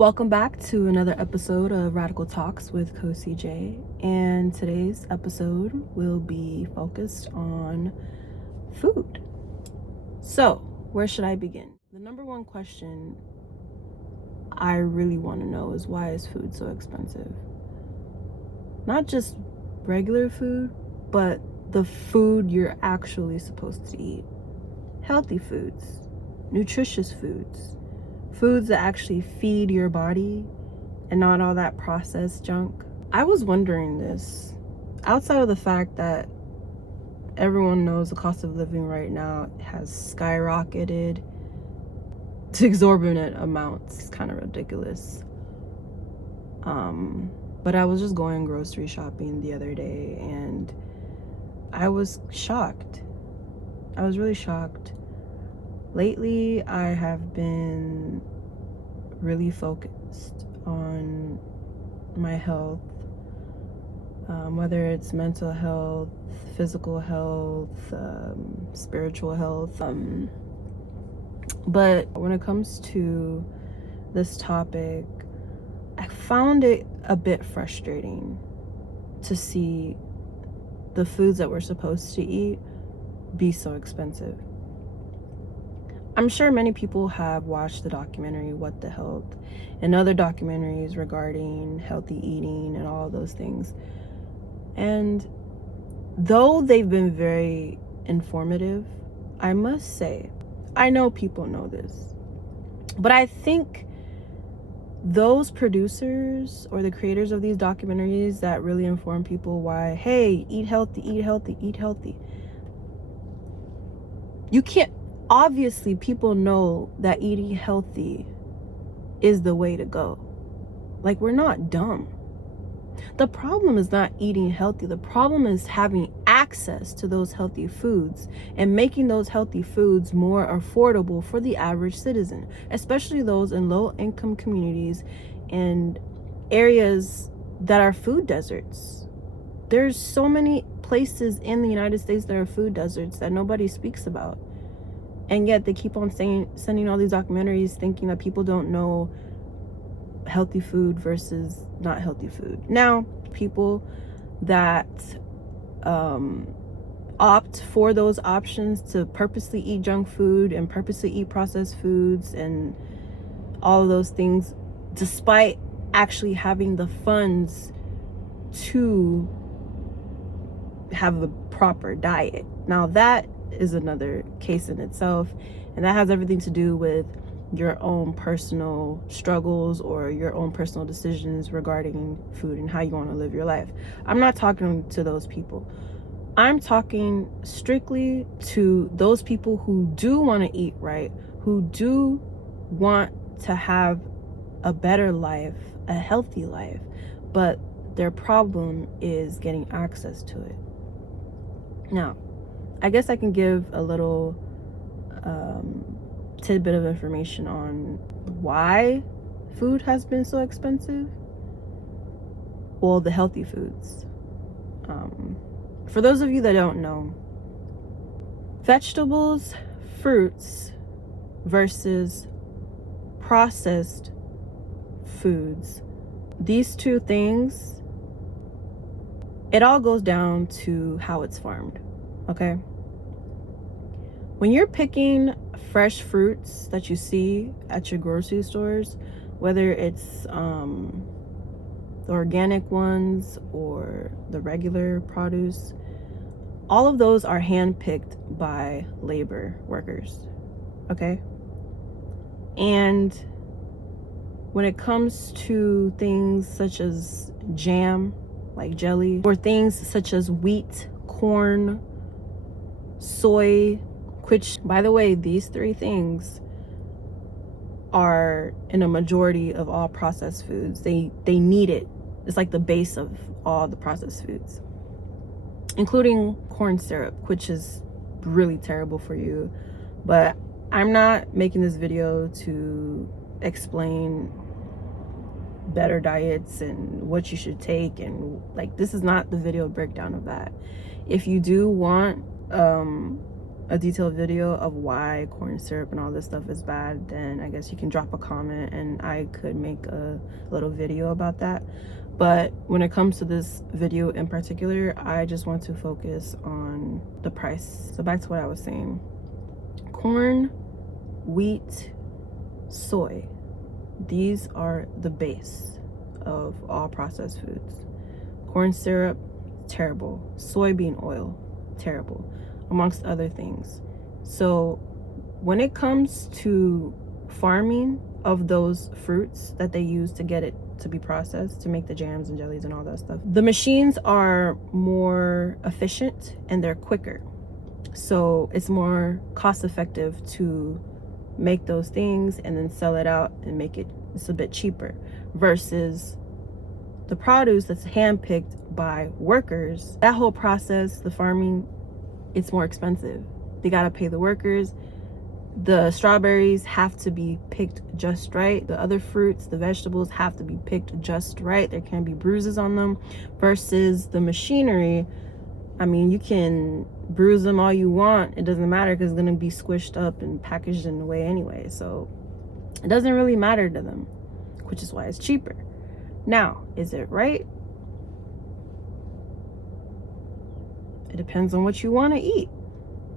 Welcome back to another episode of Radical Talks with Kosi J. And today's episode will be focused on food. So, where should I begin? The number one question I really want to know is, why is food so expensive? Not just regular food, but the food you're actually supposed to eat. Healthy foods, nutritious foods, foods that actually feed your body and not all that processed junk. I was wondering this, outside of the fact that everyone knows the cost of living right now has skyrocketed to exorbitant amounts. It's kind of ridiculous. But I was just going grocery shopping the other day and I was shocked. I was really shocked. Lately, I have been really focused on my health, whether it's mental health, physical health, spiritual health. But when it comes to this topic, I found it a bit frustrating to see the foods that we're supposed to eat be so expensive. I'm sure many people have watched the documentary What the Health and other documentaries regarding healthy eating and all of those things. And though they've been very informative, I must say, I know people know this, but I think those producers or the creators of these documentaries that really inform people why, hey, eat healthy, eat healthy, eat healthy. You can't, obviously people know that eating healthy is the way to go. Like, we're not dumb. The problem is not eating healthy. The problem is having access to those healthy foods and making those healthy foods more affordable for the average citizen, especially those in low-income communities and areas that are food deserts. There's so many places in the United States that are food deserts that nobody speaks about. And yet they keep on sending all these documentaries thinking that people don't know healthy food versus not healthy food. Now, people that opt for those options to purposely eat junk food and purposely eat processed foods and all of those things, despite actually having the funds to have a proper diet. Now, that is another case in itself, and that has everything to do with your own personal struggles or your own personal decisions regarding food and how you want to live your life. I'm not talking to those people. I'm talking strictly to those people who do want to eat right, who do want to have a better life, a healthy life, but their problem is getting access to it. Now, I guess I can give a little tidbit of information on why food has been so expensive. Well, the healthy foods. For those of you that don't know, vegetables, fruits versus processed foods, these two things, it all goes down to how it's farmed, okay? When you're picking fresh fruits that you see at your grocery stores, whether it's the organic ones or the regular produce, all of those are hand-picked by labor workers, okay? And when it comes to things such as jam, like jelly, or things such as wheat, corn, soy, which, by the way, these three things are in a majority of all processed foods. They need it. It's like the base of all the processed foods, including corn syrup, which is really terrible for you. But I'm not making this video to explain better diets and what you should take, and like, this is not the video breakdown of that. If you do want a detailed video of why corn syrup and all this stuff is bad, then I guess you can drop a comment and I could make a little video about that. But when it comes to this video in particular, I just want to focus on the price. So back to what I was saying. Corn, wheat, soy. These are the base of all processed foods. Corn syrup, terrible. Soybean oil, terrible, amongst other things. So when it comes to farming of those fruits that they use to get it to be processed, to make the jams and jellies and all that stuff, the machines are more efficient and they're quicker. So it's more cost effective to make those things and then sell it out and make it's a bit cheaper, versus the produce that's handpicked by workers. That whole process, the farming, it's more expensive. They gotta pay the workers. The strawberries have to be picked just right. The other fruits, the vegetables have to be picked just right. There can't be bruises on them. Versus the machinery, I mean, you can bruise them all you want. It doesn't matter because it's going to be squished up and packaged in a way anyway. So it doesn't really matter to them, which is why it's cheaper. Now, is it right? It depends on what you want to eat.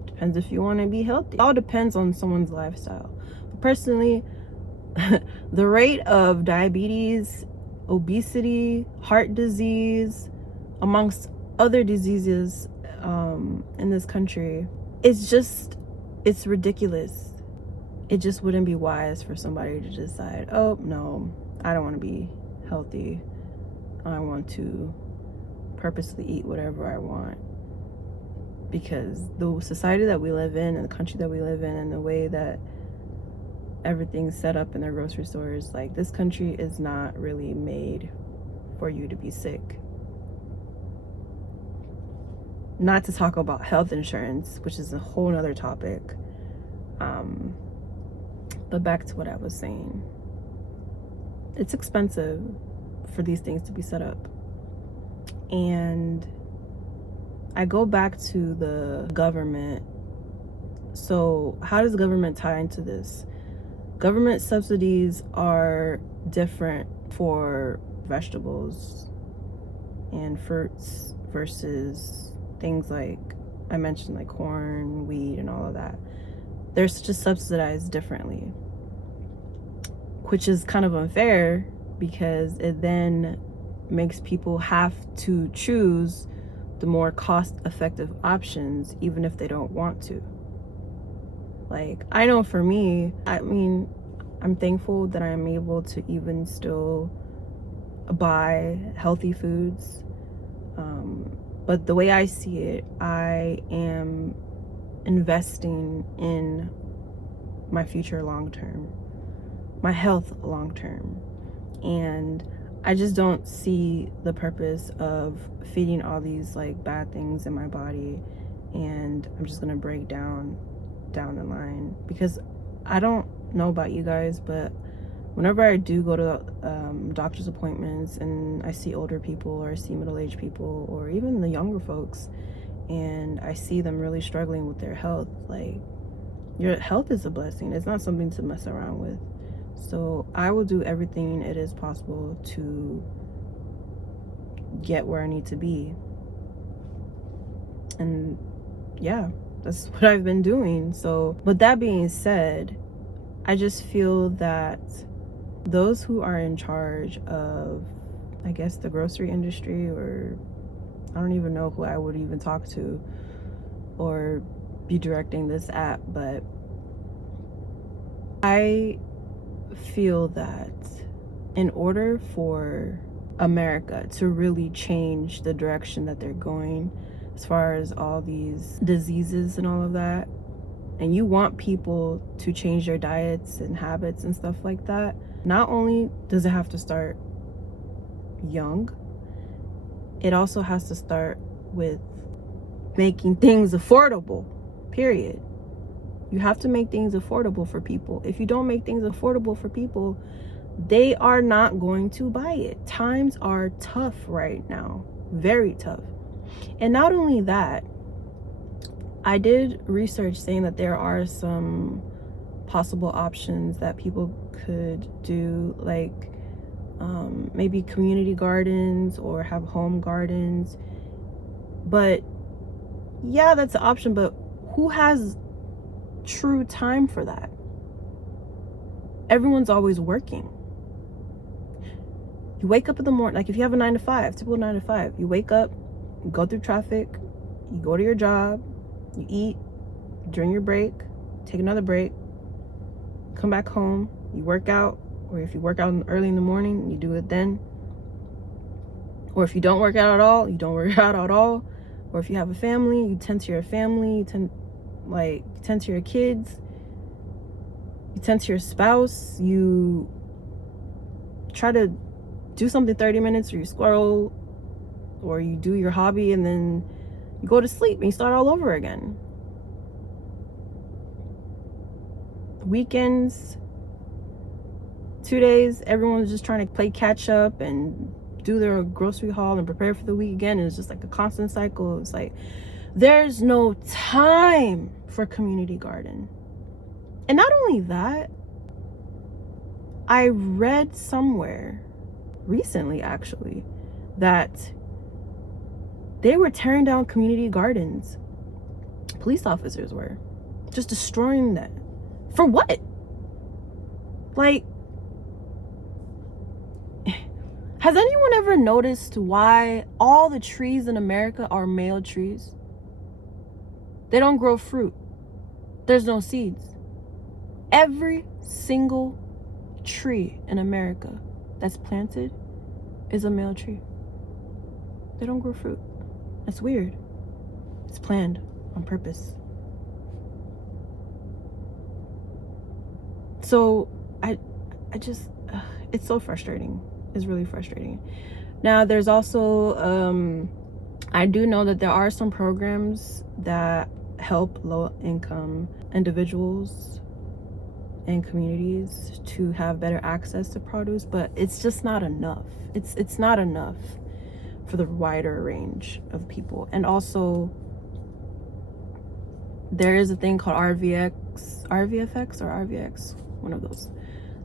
Depends if you want to be healthy. It all depends on someone's lifestyle. But personally, the rate of diabetes, obesity, heart disease, amongst other diseases in this country, it's ridiculous. It just wouldn't be wise for somebody to decide, oh no, I don't want to be healthy. I want to purposely eat whatever I want. Because the society that we live in and the country that we live in and the way that everything's set up in their grocery stores, like, this country is not really made for you to be sick. Not to talk about health insurance, which is a whole nother topic. But back to what I was saying. It's expensive for these things to be set up. And I go back to the government. So how does the government tie into this? Government subsidies are different for vegetables and fruits versus things like I mentioned, like corn, wheat, and all of that. They're just subsidized differently, which is kind of unfair because it then makes people have to choose the more cost-effective options, even if they don't want to. Like, I know for me, I mean, I'm thankful that I'm able to even still buy healthy foods. But the way I see it, I am investing in my future long-term, my health long-term. And I just don't see the purpose of feeding all these like bad things in my body, and I'm just gonna break down the line. Because I don't know about you guys, but whenever I do go to doctor's appointments and I see older people or I see middle-aged people or even the younger folks, and I see them really struggling with their health, like, your health is a blessing. It's not something to mess around with. So I will do everything it is possible to get where I need to be. And yeah, that's what I've been doing. So with that being said, I just feel that those who are in charge of, I guess, the grocery industry, or I don't even know who I would even talk to or be directing this at, but I feel that in order for America to really change the direction that they're going as far as all these diseases and all of that, and you want people to change their diets and habits and stuff like that, not only does it have to start young, it also has to start with making things affordable, period. You have to make things affordable for people. If you don't make things affordable for people, they are not going to buy it. Times are tough right now, very tough. And not only that, I did research saying that there are some possible options that people could do, like maybe community gardens or have home gardens. But yeah, that's an option, but who has true time for that? Everyone's always working. You wake up in the morning, like if you have a 9 to 5, typical 9 to 5, you wake up, you go through traffic, you go to your job, you eat during your break, take another break, come back home, you work out, or if you work out early in the morning, you do it then. Or if you don't work out at all, you don't work out at all. Or if you have a family, you tend to your family, you tend to your kids, you tend to your spouse, you try to do something 30 minutes, or you scroll, or you do your hobby, and then you go to sleep and you start all over again. Weekends, 2 days, everyone's just trying to play catch up and do their grocery haul and prepare for the week again. And it's just like a constant cycle. It's like there's no time for community garden. And not only that, I read somewhere recently actually that they were tearing down community gardens. Police officers were just destroying that. For what? Like, has anyone ever noticed why all the trees in America are male trees? They don't grow fruit. There's no seeds. Every single tree in America that's planted is a male tree. They don't grow fruit. That's weird. It's planned on purpose. So I just, it's so frustrating. It's really frustrating. Now, there's also, I do know that there are some programs that help low-income individuals and communities to have better access to produce, but it's just not enough. It's not enough for the wider range of people. And also, there is a thing called RVFX or RVX, one of those,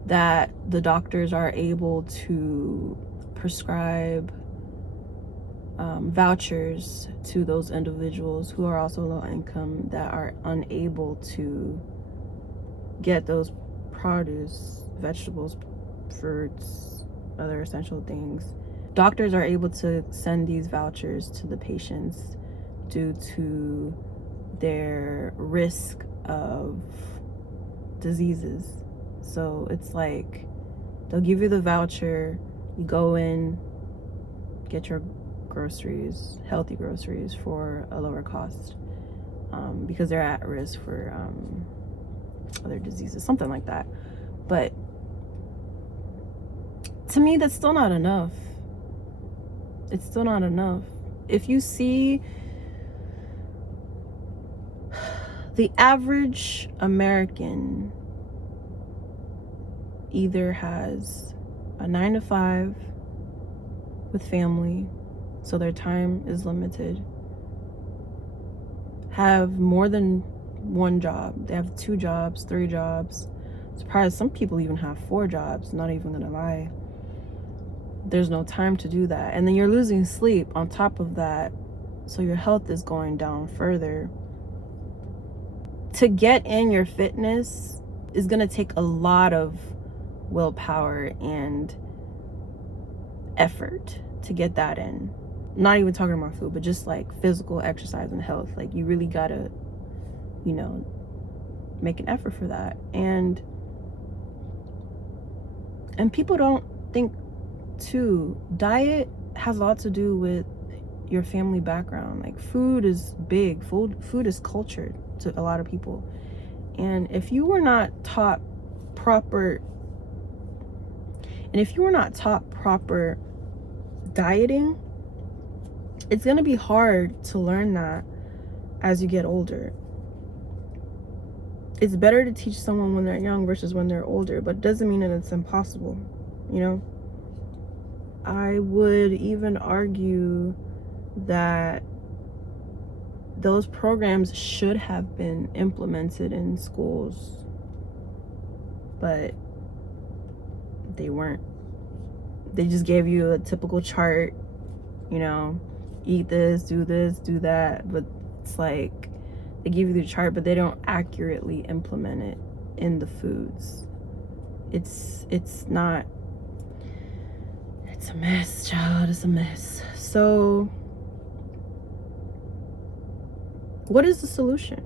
that the doctors are able to prescribe vouchers to those individuals who are also low income that are unable to get those produce, vegetables, fruits, other essential things. Doctors are able to send these vouchers to the patients due to their risk of diseases. So it's like they'll give you the voucher, you go in, get your groceries, healthy groceries for a lower cost, because they're at risk for other diseases, something like that. But to me, that's still not enough. It's still not enough. If you see the average American either has a 9 to 5 with family, so their time is limited, have more than one job, they have 2 jobs, 3 jobs. I'm surprised some people even have 4 jobs, not even gonna lie. There's no time to do that, and then you're losing sleep on top of that, so your health is going down further. To get in your fitness is gonna take a lot of willpower and effort to get that in. Not even talking about food, but just like physical exercise and health. Like, you really gotta, make an effort for that. And people don't think too, diet has a lot to do with your family background. Like, food is big. Food is cultured to a lot of people. And if you were not taught proper dieting, it's gonna be hard to learn that as you get older. It's better to teach someone when they're young versus when they're older, but it doesn't mean that it's impossible, I would even argue that those programs should have been implemented in schools, but they weren't. They just gave you a typical chart, you know, eat this, do that. But it's like they give you the chart, but they don't accurately implement it in the foods. It's not, it's a mess, child. It's a mess. So what is the solution?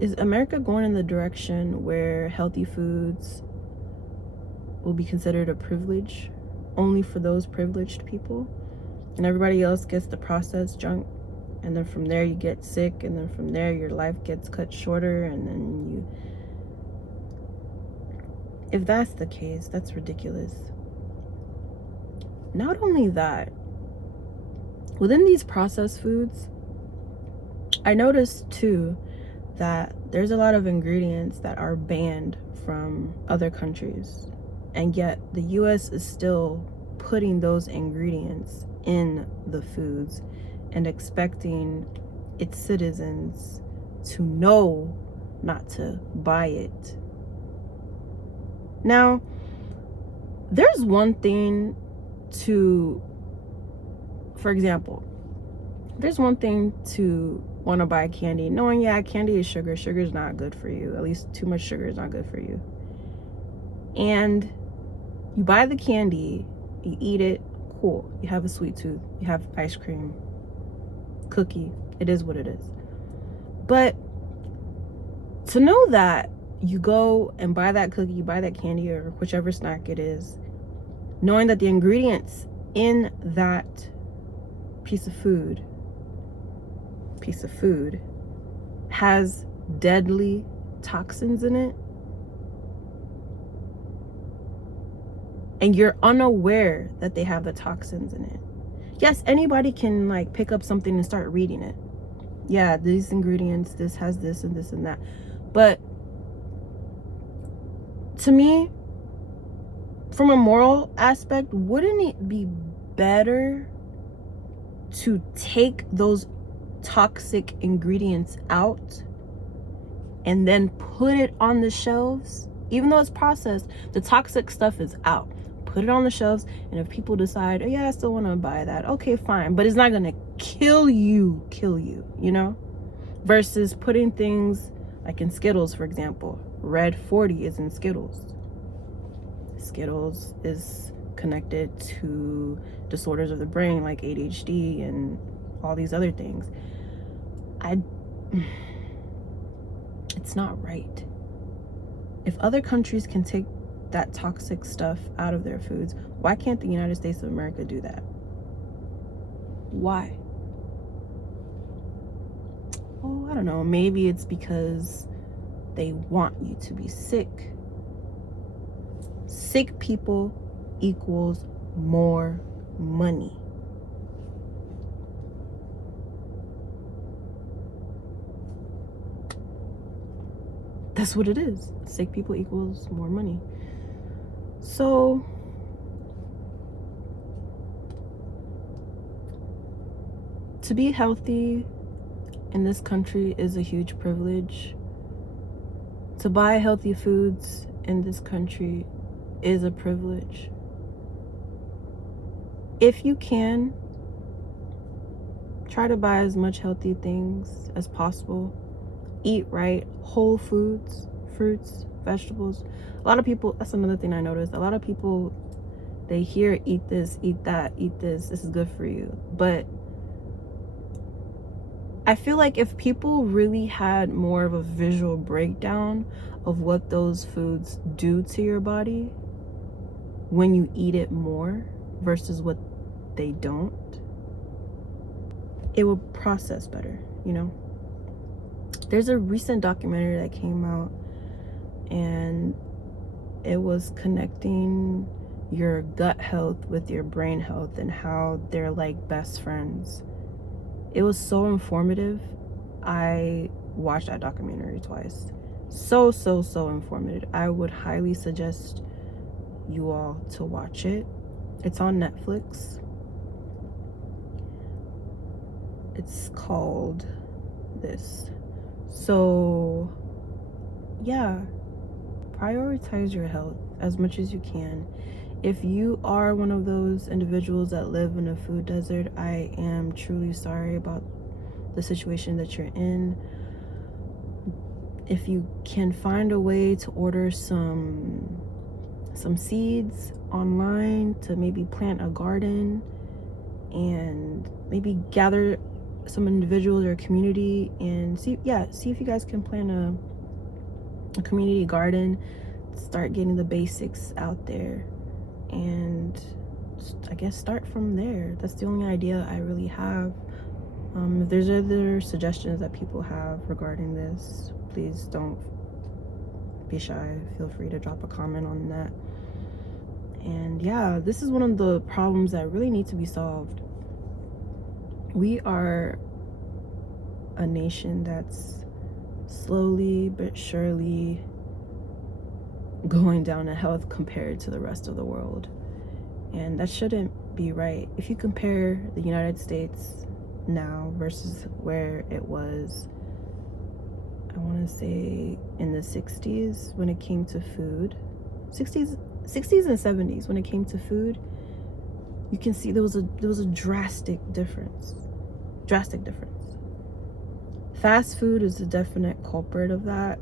Is America going in the direction where healthy foods will be considered a privilege only for those privileged people, and everybody else gets the processed junk, and then from there you get sick, and then from there your life gets cut shorter, and then you... If that's the case, that's ridiculous. Not only that, within these processed foods, I noticed too that there's a lot of ingredients that are banned from other countries, and yet the US is still putting those ingredients in the foods and expecting its citizens to know not to buy it. Now, there's one thing to, for example, there's one thing to want to buy candy knowing, yeah, candy is sugar. Sugar is not good for you. At least too much sugar is not good for you. And you buy the candy, you eat it, cool. You have a sweet tooth, you have ice cream, cookie. It is what it is. But to know that you go and buy that cookie, you buy that candy, or whichever snack it is, knowing that the ingredients in that piece of food has deadly toxins in it, and you're unaware that they have the toxins in it. Yes, anybody can like pick up something and start reading it. Yeah, these ingredients, this has this and this and that. But to me, from a moral aspect, wouldn't it be better to take those toxic ingredients out and then put it on the shelves? Even though it's processed, the toxic stuff is out. Put it on the shelves, and if people decide, oh yeah, I still want to buy that, okay, fine, but it's not gonna kill you, you know? Versus putting things like in Skittles, for example. Red 40 is in Skittles. Skittles is connected to disorders of the brain like ADHD and all these other things. It's not right. If other countries can take that toxic stuff out of their foods, why can't the United States of America do that? Why? Oh, I don't know. Maybe it's because they want you to be sick. Sick people equals more money. That's what it is. Sick people equals more money. So to be healthy in this country is a huge privilege. To buy healthy foods in this country is a privilege. If you can, try to buy as much healthy things as possible. Eat right, whole foods, fruits, vegetables. A lot of people, that's another thing I noticed. A lot of people, they hear eat this, eat that, eat this is good for you. But I feel like if people really had more of a visual breakdown of what those foods do to your body when you eat it more versus what they don't, it will process better, you know? There's a recent documentary that came out, and it was connecting your gut health with your brain health and how they're like best friends. It was so informative. I watched that documentary twice. So informative. I would highly suggest you all to watch it. It's on Netflix. It's called this. So yeah, prioritize your health as much as you can. If you are one of those individuals that live in a food desert, I am truly sorry about the situation that you're in. If you can find a way to order some seeds online to maybe plant a garden, and maybe gather some individuals or community and see if you guys can plant a community garden, start getting the basics out there, and I guess start from there. That's the only idea I really have. If there's other suggestions that people have regarding this, please don't be shy. Feel free to drop a comment on that. And yeah, this is one of the problems that really need to be solved. We are a nation that's slowly but surely going down in health compared to the rest of the world. And that shouldn't be right. If you compare the United States now versus where it was, I want to say in the 60s when it came to food, 60s and 70s when it came to food, you can see there was a drastic difference. Fast food is a definite culprit of that.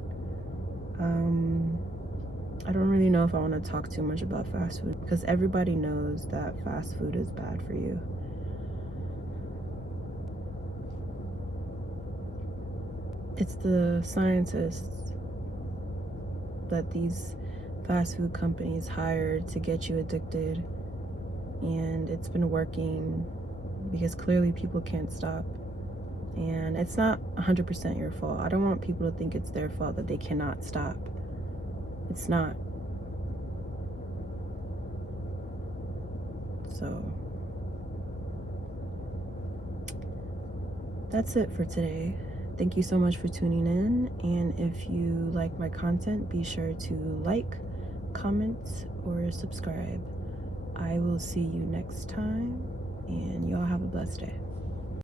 I don't really know if I want to talk too much about fast food because everybody knows that fast food is bad for you. It's the scientists that these fast food companies hired to get you addicted, and it's been working because clearly people can't stop. And it's not 100% your fault. I don't want people to think it's their fault that they cannot stop. It's not. So that's it for today. Thank you so much for tuning in. And if you like my content, be sure to like, comment, or subscribe. I will see you next time, and y'all have a blessed day.